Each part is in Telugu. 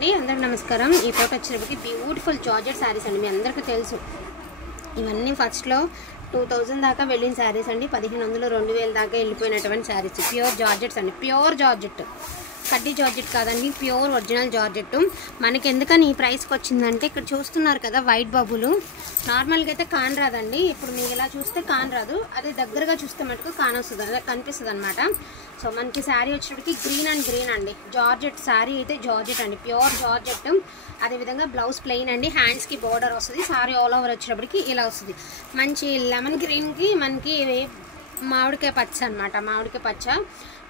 అందరికీ నమస్కారం। ఈ ఫోటో వచ్చేటప్పటికి బ్యూటిఫుల్ జార్జెట్ సారీస్ అండి। మీ అందరికీ తెలుసు ఇవన్నీ ఫస్ట్లో 2000 దాకా వెళ్ళిన సారీస్ అండి। 1500 2000 దాకా వెళ్ళిపోయినటువంటి సారీస్ ప్యూర్ జార్జెట్స్ అండి। ప్యూర్ జార్జెట్, కడ్డీ జార్జెట్ కాదండి, ప్యూర్ ఒరిజినల్ జార్జెట్। మనకి ఎందుకని ఈ ప్రైస్కి వచ్చిందంటే ఇక్కడ చూస్తున్నారు కదా వైట్ బబులు, నార్మల్గా అయితే కాన్ రాదండి। ఇప్పుడు మీకు ఇలా చూస్తే కాన్ రాదు, అదే దగ్గరగా చూస్తే మటుకు కాన్ వస్తుంది, అదే కనిపిస్తుంది అనమాట। సో మనకి శారీ వచ్చేటప్పటికి గ్రీన్ అండ్ గ్రీన్ అండి, జార్జెట్ శారీ అయితే జార్జెట్ అండి, ప్యూర్ జార్జెట్। అదేవిధంగా బ్లౌజ్ ప్లెయిన్ అండి, హ్యాండ్స్కి బోర్డర్ వస్తుంది, శారీ ఆల్ ఓవర్ వచ్చేటప్పటికి ఇలా వస్తుంది। మంచి లెమన్ గ్రీన్కి మనకి మామిడికాయ పచ్చ అనమాట, మామిడికాయ పచ్చ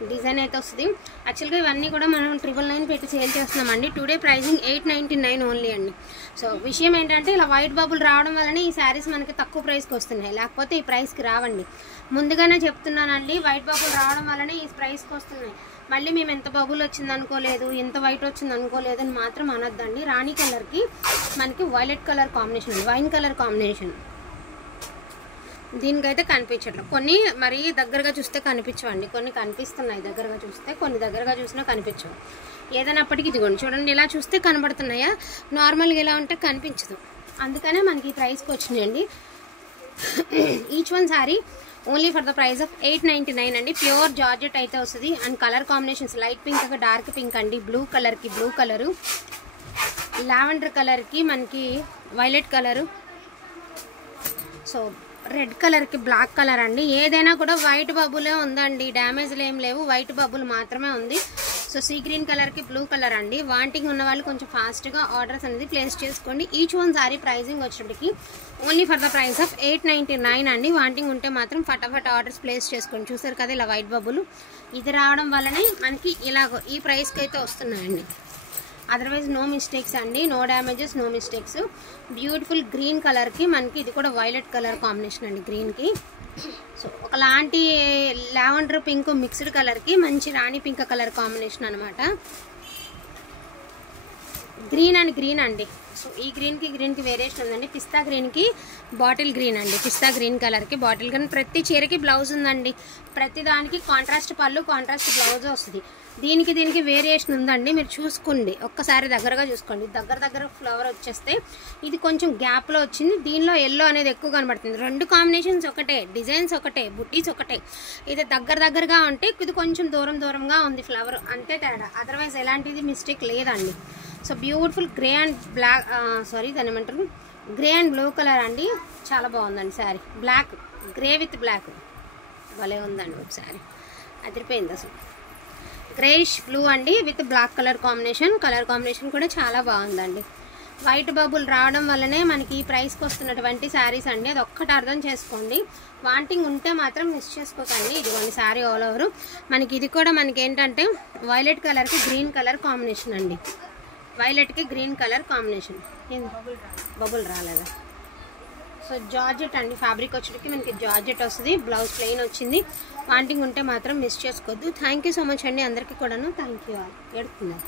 డిజైన్ అయితే వస్తుంది। యాక్చువల్గా ఇవన్నీ కూడా మనం 999 పెట్టి సేల్ చేస్తున్నామండి। టుడే ప్రైజింగ్ 899 ఓన్లీ అండి। సో విషయం ఏంటంటే ఇలా వైట్ బబుల్ రావడం వల్లనే ఈ శారీస్ మనకి తక్కువ ప్రైస్కి వస్తున్నాయి, లేకపోతే ఈ ప్రైస్కి రావండి। ముందుగానే చెప్తున్నానండి, వైట్ బబుల్ రావడం వల్లనే ఈ ప్రైస్కి వస్తున్నాయి। మళ్ళీ మేము ఎంత బబుల్ వచ్చింది అనుకోలేదు, ఎంత వైట్ వచ్చింది అనుకోలేదు అని మాత్రం అనొద్దండి। రాణి కలర్కి మనకి వైలెట్ కలర్ కాంబినేషన్ అండి, వైన్ కలర్ కాంబినేషన్ దీనికైతే కనిపించట్లేదు। కొన్ని మరి దగ్గరగా చూస్తే కనిపించవండి, కొన్ని కనిపిస్తున్నాయి దగ్గరగా చూస్తే, కొన్ని దగ్గరగా చూసినా కనిపించవు। ఏదైనప్పటికీ ఇదిగోండి చూడండి, ఇలా చూస్తే కనబడుతున్నాయా, నార్మల్గా ఇలా ఉంటే కనిపించదు, అందుకనే మనకి ఈ ప్రైస్కి వచ్చినాయండి। Each one sorry only for the price of 899 అండి। ప్యూర్ జార్జెట్ అయితే వస్తుంది and colour combinations light pink, dark pink అండి, బ్లూ కలర్కి బ్లూ కలరు, లావెండర్ కలర్కి మనకి వైలెట్ కలరు, సో రెడ్ కలర్కి బ్లాక్ కలర్ అండి। ఏదైనా కూడా వైట్ బబులే ఉందండి, డ్యామేజ్లు ఏం లేవు, వైట్ బబుల్ మాత్రమే ఉంది। సో సీ గ్రీన్ కలర్కి బ్లూ కలర్ అండి। వాంటింగ్ ఉన్న వాళ్ళు కొంచెం ఫాస్ట్గా ఆర్డర్స్ అనేది ప్లేస్ చేసుకోండి। ఈచ్ వన్ సారీ ప్రైజింగ్ వచ్చేటికి only for the price of 899 అండి। వాంటింగ్ ఉంటే మాత్రం ఫటాఫట్ ఆర్డర్స్ ప్లేస్ చేసుకోండి। చూసారు కదా ఇలా వైట్ బబుల్, ఇది రావడం వల్లనే మనకి ఇలాగో ఈ ప్రైస్కి అయితే వస్తున్నాయండి, అదర్వైజ్ నో మిస్టేక్స్ అండి, no damages, no mistakes. Beautiful green కలర్కి మనకి ఇది కూడా వైలెట్ కలర్ కాంబినేషన్ అండి గ్రీన్కి। సో ఒకలాంటి లావెండర్ పింక్ మిక్స్డ్ కలర్కి మంచి రాణి పింక్ కలర్ కాంబినేషన్ అనమాట, గ్రీన్ అండ్ గ్రీన్ అండి। సో ఈ గ్రీన్కి వేరియేషన్ ఉందండి, పిస్తా గ్రీన్కి బాటిల్ గ్రీన్ అండి, పిస్తా గ్రీన్ కలర్కి బాటిల్ గ్రీన్। ప్రతి చీరకి బ్లౌజ్ ఉందండి, ప్రతి దానికి కాంట్రాస్ట్ పళ్ళు, కాంట్రాస్ట్ బ్లౌజ్ వస్తుంది। దీనికి వేరియేషన్ ఉందండి, మీరు చూసుకోండి ఒక్కసారి దగ్గరగా చూసుకోండి। దగ్గర ఫ్లవర్ వచ్చేస్తే ఇది కొంచెం గ్యాప్లో వచ్చింది, దీనిలో ఎల్లో అనేది ఎక్కువ కనబడుతుంది। రెండు కాంబినేషన్స్ ఒకటే, డిజైన్స్ ఒకటే, బుట్టీస్ ఒకటే, ఇది దగ్గరగా ఉంటే ఇది కొంచెం దూరంగా ఉంది ఫ్లవర్, అంతే తేడా, అదర్వైజ్ ఎలాంటిది మిస్టేక్ లేదండి। So beautiful grey and black, దాని ఏమంటారు, గ్రే అండ్ బ్లూ కలర్ అండి, చాలా బాగుందండి sari. Black, grey with black భలే ఉందండి, ఒకసారి అదిరిపోయింది అసలు। గ్రేష్ బ్లూ అండి విత్ బ్లాక్ కలర్ కాంబినేషన్ కూడా చాలా బాగుందండి। వైట్ బబుల్ రావడం వల్లనే మనకి ఈ ప్రైస్కి వస్తున్నటువంటి శారీస్ అండి, అది ఒక్కటి అర్థం చేసుకోండి। వాంటింగ్ ఉంటే మాత్రం మిస్ చేసుకోకండి। ఇదిగోండి శారీ ఆల్ ఓవర్ మనకి, ఇది కూడా మనకి ఏంటంటే వైలెట్ కలర్కి గ్రీన్ కలర్ కాంబినేషన్ అండి, వైలెట్కి గ్రీన్ కలర్ కాంబినేషన్, బబుల్ రాలేదా। సో జార్జెట్ అండి, ఫ్యాబ్రిక్ వచ్చేటికి మనకి జార్జెట్ వస్తుంది, బ్లౌజ్ ప్లెయిన్ వచ్చింది। వాంటింగ్ ఉంటే మాత్రం మిస్ చేసుకోవద్దు। థ్యాంక్ యూ సో మచ్ అండి అందరికీ కూడాను, థ్యాంక్ యూ ఆల్। ఎడుతున్నారు।